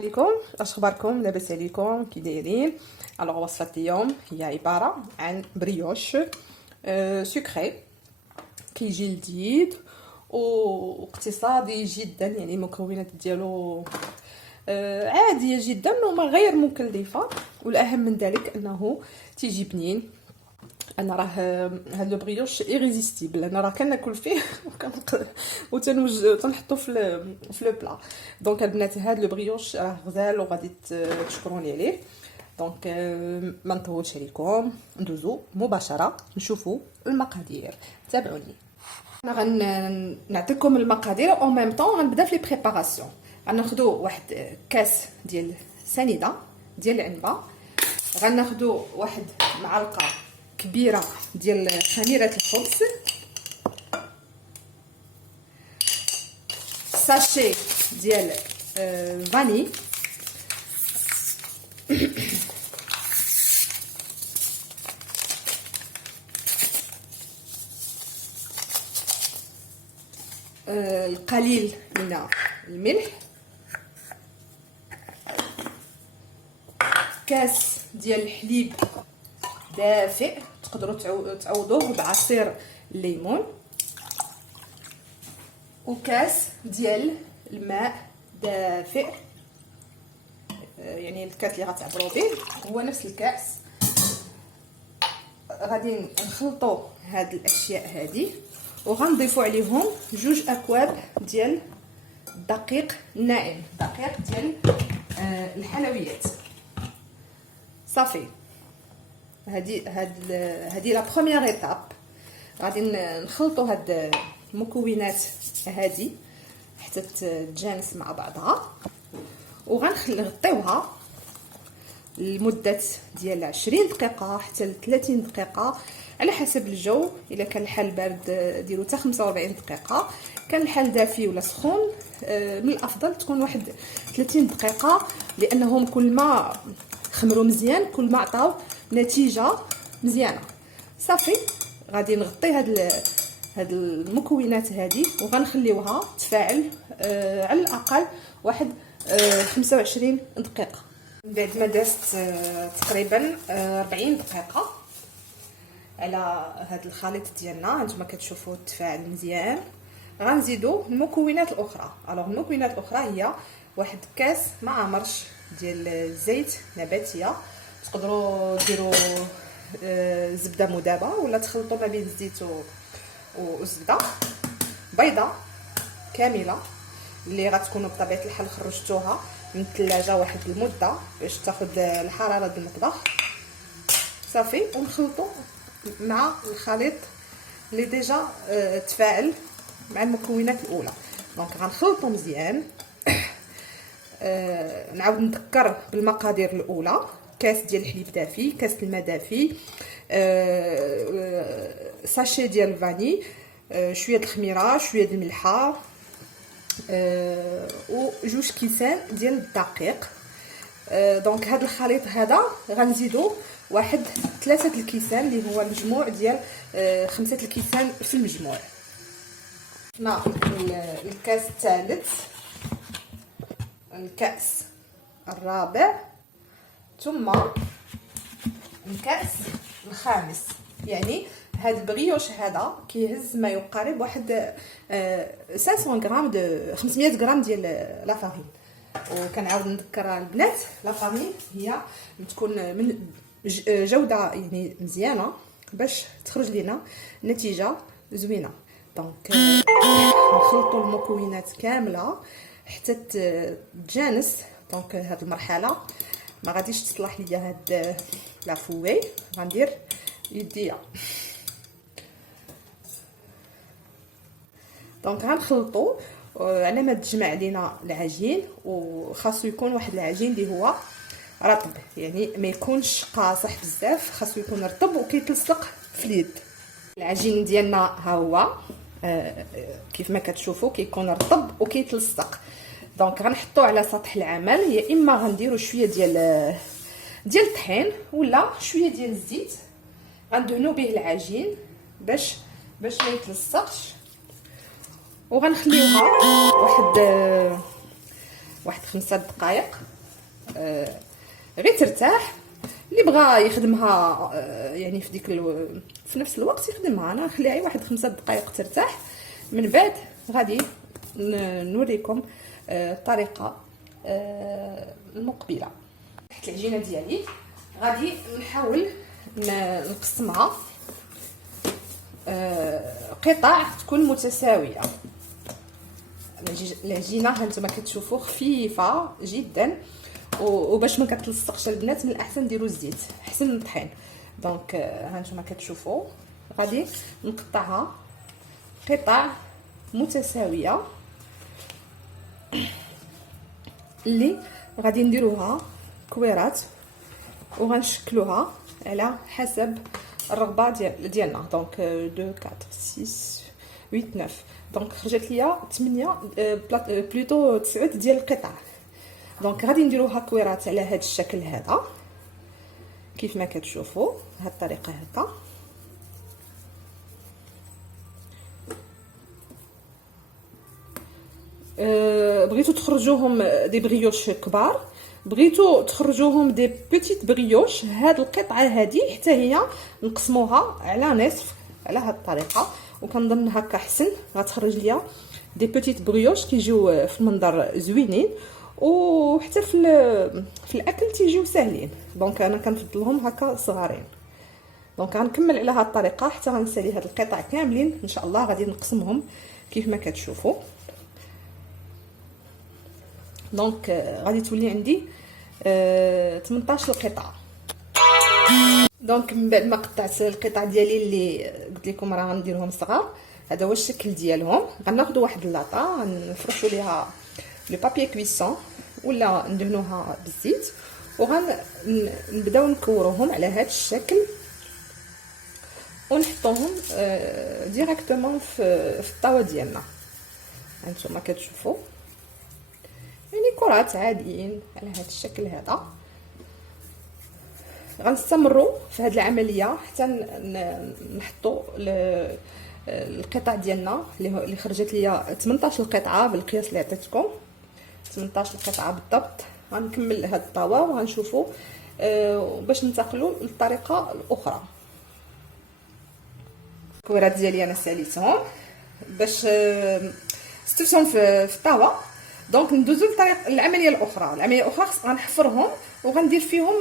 عليكم، اش اخباركم؟ لاباس عليكم؟ كي دايرين؟ الوغ وصفه اليوم هي عباره عن بريوش سكري كيجي لذيذ واقتصادي جدا، يعني المكونات ديالو عاديه جدا وما غير مكلفه، والاهم من ذلك انه تيجي بنين. انا راه هاد لو بريوش ايريزيستيبل، انا راه كناكل فيه وتنحطو في لو بلا. دونك البنات هاد لو بريوش راه غزال وغادي تشكروني عليه. دونك ما نطولش عليكم، ندوزو مباشره نشوفوا المقادير. تابعوني. انا غنعطيكم المقادير او ميم طون غنبدا في لي بريباراسيون. غناخدو واحد كاس ديال سنيده ديال العنبه، غناخدو واحد معلقه كبيره ديال خميره الخبز، ساشي ديال فاني، القليل من الملح، كاس ديال الحليب دافئ تقدروا تعوضوه بعصير الليمون، وكاس ديال الماء دافئ، يعني الكاس اللي غتعبروا به هو نفس الكاس. غادي نخلطوا هاد الاشياء هادي وغنضيفوا عليهم 2 اكواب ديال الدقيق الناعم، دقيق ديال الحلويات. صافي، هادي لا بروميير ايطاب. غادي نخلطوا هاد المكونات هادي حتى تتجانس مع بعضها، وغنغطيوها لمده ديال 20 دقيقه حتى ل 30 دقيقه على حسب الجو. الا كان الحال بارد ديروا حتى 45 دقيقه، كان الحال دافي ولا سخون من الافضل تكون واحد 30 دقيقه، لانهم كل ما خمروا مزيان كل ما عطاو نتيجه مزيانه. صافي، غادي نغطي هاد المكونات هادي وغنخليوها تفاعل على الاقل واحد 25 دقيقه. بعد ما دازت تقريبا 40 دقيقه على هاد الخليط ديالنا، هانتوما كتشوفوا التفاعل مزيان. غنزيدوا المكونات الاخرى. الوغ المكونات الاخرى هي واحد كاس مع مرش ديال الزيت نباتيه، تقدروا ديروا زبده مذابه ولا تخلطوا ما بين الزيت والزبده، بيضه كامله اللي غتكونوا بطبيعه الحال خرجتوها من الثلاجه واحد المده باش تاخذ الحراره ديال المطبخ. صافي، ونخلطوا مع الخليط اللي ديجا تفاعل مع المكونات الاولى. دونك غنخلطوا مزيان. نعاود نذكر بالمقادير الاولى: كاس ديال الحليب دافي، كاس الماء دافي، ساشي ديال الفاني، شويه د الخميره، شويه د الملحه، و2 كيسان ديال الدقيق. دونك هذا الخليط هذا غنزيدو واحد 3 الكيسان اللي هو المجموع ديال 5 الكيسان في المجموع. هنا الكاس الثالث، الكاس الرابع، ثم الكاس الخامس. يعني هاد البريوش هذا كيهز ما يقارب واحد 500 غرام 500 غرام ديال لا فارين. وكنعاود نذكر البنات لا فارين هي تكون من جوده يعني مزيانه باش تخرج لينا نتيجه زوينه. دونك نخلطوا المكونات كامله حتى تجانس. دونك هاد المرحله ما غاديش تصلح ليا هاد لافوي، غندير يديا. دونك غنخلطوا على ما تجمع لينا العجين، وخاصو يكون واحد العجين اللي هو رطب، يعني ما يكونش قاصح بزاف، خاصو يكون رطب وكيتلصق في اليد. العجين ديالنا ها هو كيف ما كتشوفوا كيكون رطب وكيتلصق. دونك غنحطوه على سطح العمل، يا اما غنديروا شويه ديال الطحين ولا شويه ديال الزيت غندهنوا به العجين باش ما يتلصقش، وغنخليوها واحد 5 دقائق غير ترتاح. اللي بغى يخدمها يعني في في نفس الوقت يخدمها. انا نخليها غير واحد 5 دقائق ترتاح. من بعد غادي نوريكم الطريقه المقبله. تحت العجينه ديالي غادي نحاول نقسمها قطع تكون متساويه. العجينه هانتوما كتشوفوا خفيفه جدا، وباش ما كتلصقش البنات من الاحسن ديروا الزيت احسن من الطحين. دونك هانتوما كتشوفوا غادي نقطعها قطع متساويه اللي غادي نديروها كويرات وغنشكلوها على حسب الرغبه ديالنا. دونك 2 4 6 8 9. دونك خرجت ليا 8 بلوتو 9 ديال القطع. دونك غادي نديروها كويرات على هذا الشكل هذا كيف ما كتشوفوا بهذه الطريقه هكا. بغيتو تخرجوهم دي بريوش كبار، بغيتو تخرجوهم دي بيتيت بريوش، هاد القطعه هذه حتى هي نقسموها على نصف على هاد الطريقه، وكنظن هكا احسن غتخرج ليا دي بيتيت بريوش كيجيو في المنظر زوينين، وحتى في الاكل تيجيو ساهلين. دونك انا كنفضلهم هكا صغارين. دونك غنكمل على هاد الطريقه حتى غنسالي هاد القطع كاملين ان شاء الله. غادي نقسمهم كيف ما كتشوفوا. دونك غادي تولي عندي 18 قطعه. دونك من بعد ما قطعت القطع ديالي اللي قلت لكم راه غنديرهم صغار، هذا هو الشكل ديالهم. غناخذوا واحد اللاطه نفرشوا ليها لو بابي كويسون ولا ندهنوها بالزيت، وغنبداو نكوروهم على هذا الشكل ونحطوهم ديريكتومون في الطاوه ديالنا. هانتوما كتشوفوا يعني كرات عاديين على هذا الشكل هذا. غنستمروا في هذه العمليه حتى نحطوا القطع ديالنا اللي خرجت ليا 18 قطعه بالقياس اللي عطيتكم، 18 قطعه بالضبط. غنكمل هذه الطاوه وغنشوفوا باش ننتقلوا للطريقه الاخرى. الكويرات ديالي انا ساليتهم باش ستفتهم في الطاوه. دونك ندوزو للطريقه العمليه الاخرى غنحفرهم وغندير فيهم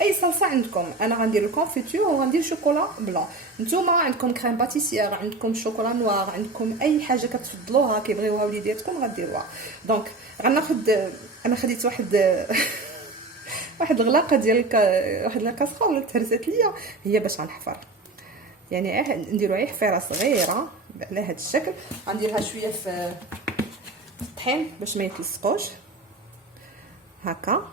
اي صلصه عندكم. انا غندير الكونفيتور وغندير شوكولا بلون. نتوما عندكم كريم باتيسير، عندكم شوكولا نوار، عندكم اي حاجه كتفضلوها كيبغيوها وليداتكم غديروها. دونك غناخذ انا خديت واحد الغلاقه ديال واحد لاكاسرول تهرست ليا هي باش غنحفر. يعني نديرو حفيره صغيره على هذا الشكل. غنديرها شويه في الطحين باش ما يتلصقوش هكا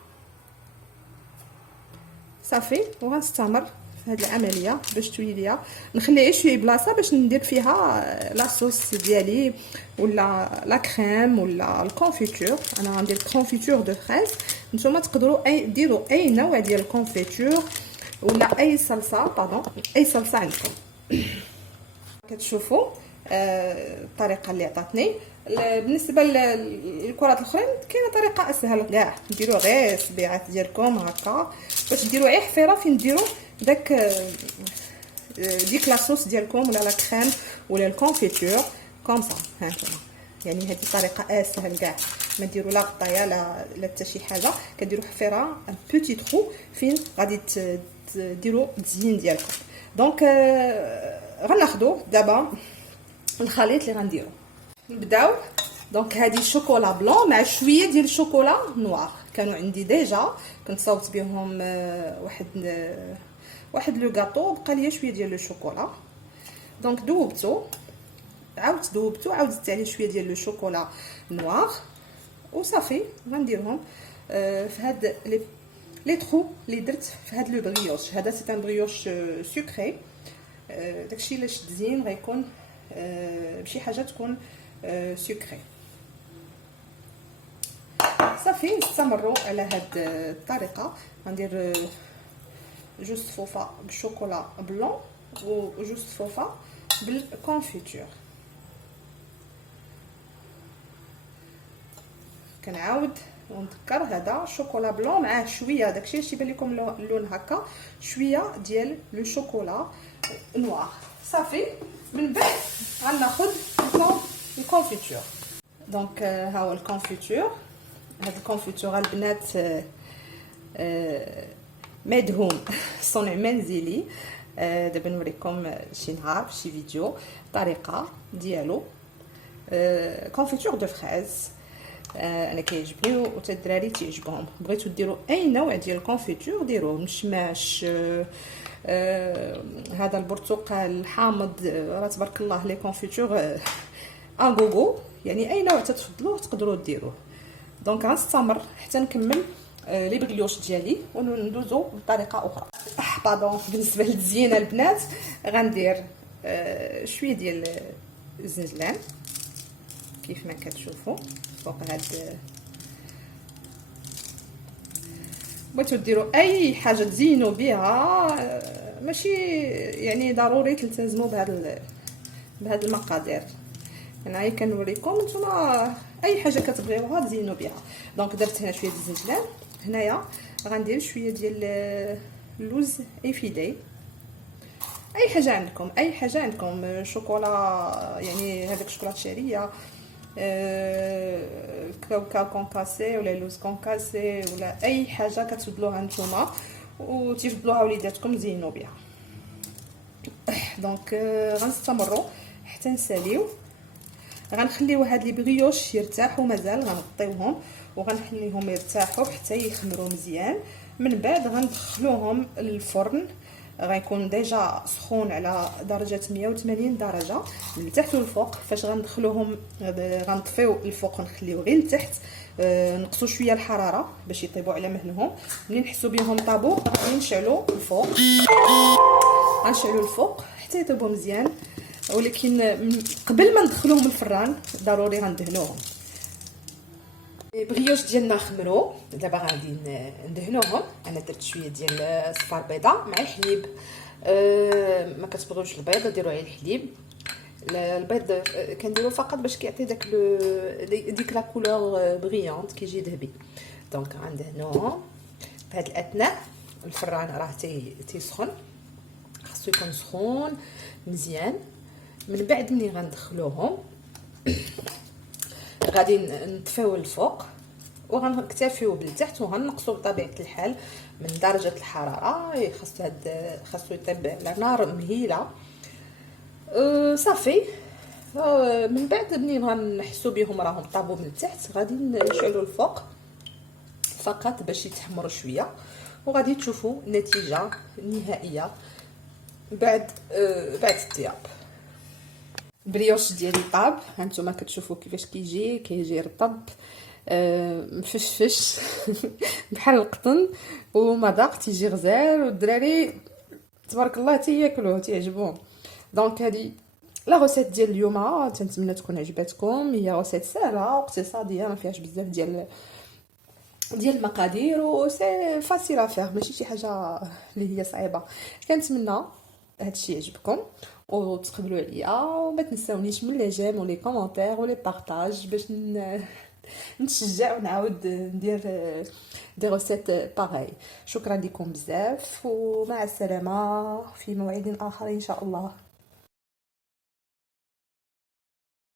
صافي. وغنستمر في هذه العمليه باش تولي ليا. نخلي شويه بلاصه باش ندير فيها لاصوص ديالي ولا لا كريم ولا الكونفيتور. انا غندير كونفيتور دو فريز. نتوما تقدروا ديروا اي نوع ديال الكونفيتور ولا اي صلصه اي صلصه عندكم. كتشوفوا الطريقه اللي عطاتني. بالنسبه للكرات الاخرين كاينه طريقه اسهل كاع. ديروا غير الصبيعات ديالكم هكا باش ديروا اي حفيره فين ديروا ديك لاصوص ديالكم ولا لا كريم ولا الكونفيتور كوم سا. هانتوما يعني هذه طريقه اسهل كاع. ما ديروا لا غطايه لا حتى شي حاجه. كديروا حفيره ان بوتي ترو فين غادي ديروا التزيين ديالكم. دونك غناخذوا دابا الخليط اللي غنديرو. نبداو. دونك هذه شوكولا بلون مع شويه ديال الشوكولا نوار كانوا عندي ديجا، كنت صاوبت بهم واحد لو غاطو، بقى ليا شويه ديال الشوكولا. دونك ذوبتو عاود زدت عليه شويه ديال الشوكولا نوار وصافي. غنديرهم في هاد لي ترو اللي درت في هاد لو بريوش. هذا سي ان بريوش سكري. داكشي علاش تزيين غيكون بشي حاجه تكون سكري. صافي نستمروا على هاد الطريقه. غندير جوج صفوفه بالشوكولا بلون وجوج صفوفه بالكونفيتور. كنعاود ونذكر هذا شوكولا بلون معاه شويه داكشي اللي يبان لكم اللون هكا، شويه ديال لو شوكولا نوار. صافي من بعد غناخذ الكونفيتور. دونك ها هو الكونفيتور. هاد الكونفيتور البنات مدهون صنع منزلي. دابا نوريكم شي نهار شي فيديو الطريقه ديالو. كونفيتور دو فريز انا كيعجبني وتا الدراري تيعجبهم. بغيتو ديروا اي نوع ديال الكونفيتور ديروه، مشماش، هذا البرتقال الحامض، راه تبارك الله لي كونفيتور اغوغو، يعني اي نوع تتفضلوه تقدروا ديروه. دونك غنستمر حتى نكمل لي بغيوش ديالي وندوزو بطريقه اخرى. بادون، بالنسبه للزينه البنات غندير شويه ديال الزنجلان كيف ما كتشوفوا فوق هاد. بغيتو ديروا اي حاجه تزينوا بها، ماشي يعني ضروري تلتزموا بهاد المقادير. انا كنوريكم نتوما اي حاجه كتبغيوها تزينوا بها. دونك درت هنا شويه ديال الزنجلان، هنايا غندير شويه ديال اللوز ايفيدي، اي حاجه عندكم، اي حاجه عندكم، شوكولا يعني هذاك الشوكولا شيريه، كاوكاو كونكاسي ولا لوز كونكاسي ولا اي حاجه كتفضلوها نتوما وتفضلوها وليداتكم زينوا بها. دونك غنستمروا حتى نساليو. غنخليو هاد لي بغيوش يرتاحوا مازال، غنغطيوهم وغنخليهم يرتاحوا حتى يخمروا مزيان. من بعد غندخلوهم للفرن، غيكون ديجا سخون على درجه 180 درجه من التحت والفوق. فاش غندخلوهم غنطفيو الفوق ونخليو غير لتحت، نقصوا شويه الحراره باش يطيبوا على مهلهم. ملي نحسوا بهم طابوا غنشعلوا الفوق، غنشعلوا الفوق حتى يطيبوا مزيان. ولكن قبل ما ندخلوهم الفران ضروري غندهنوهم. بغيوش ديالنا خمروا، دابا غادي ندهنوهم. انا درت شويه ديال صفار بيضاء مع الحليب. ما كتبغيوش البيض ديروا عليه الحليب. البيض كنديرو فقط باش كيعطي ديك لا كولور بريونط كيجي ذهبي. دونك غندهنوهم في هذه الاثناء. الفران راه تيسخن، خاصو يكون سخون مزيان. من بعد ملي غندخلوهم غادي نطفيو الفوق وغنكتفيو بالتحت وغنقصوا بطبيعه الحال من درجه الحراره. خاصو يطيب على نار مهيله. صافي. من بعد ملي غنحسوا بهم راهم طابوا من التحت غادي نشعلوا الفوق فقط باش يتحمروا شويه، وغادي تشوفوا النتيجه النهائيه بعد الطياب. البريوش ديالي طاب، هانتوما كتشوفوا كيفاش كيجي رطب مفشفش بحال القطن ومذاق تيجي غزال، والدراري تبارك الله تياكلوه تيعجبهم. دونك هذه لا غوسيت ديال اليوم، تنتمنى تكون عجبتكم. هي غوسيت سهله واقتصاديه، ما فيهاش بزاف ديال المقادير، و سي فاسيل افير، ماشي شي حاجه اللي هي صعيبه. كنتمنى هادشي يعجبكم وتقبلوا عليا، وما تنساونيش من لي جيم ولي كومونتير ولي بارطاج باش نتشجع ونعاود ندير دي روسيت باغاي. شكرا لكم بزاف ومع السلامه في موعد اخر ان شاء الله.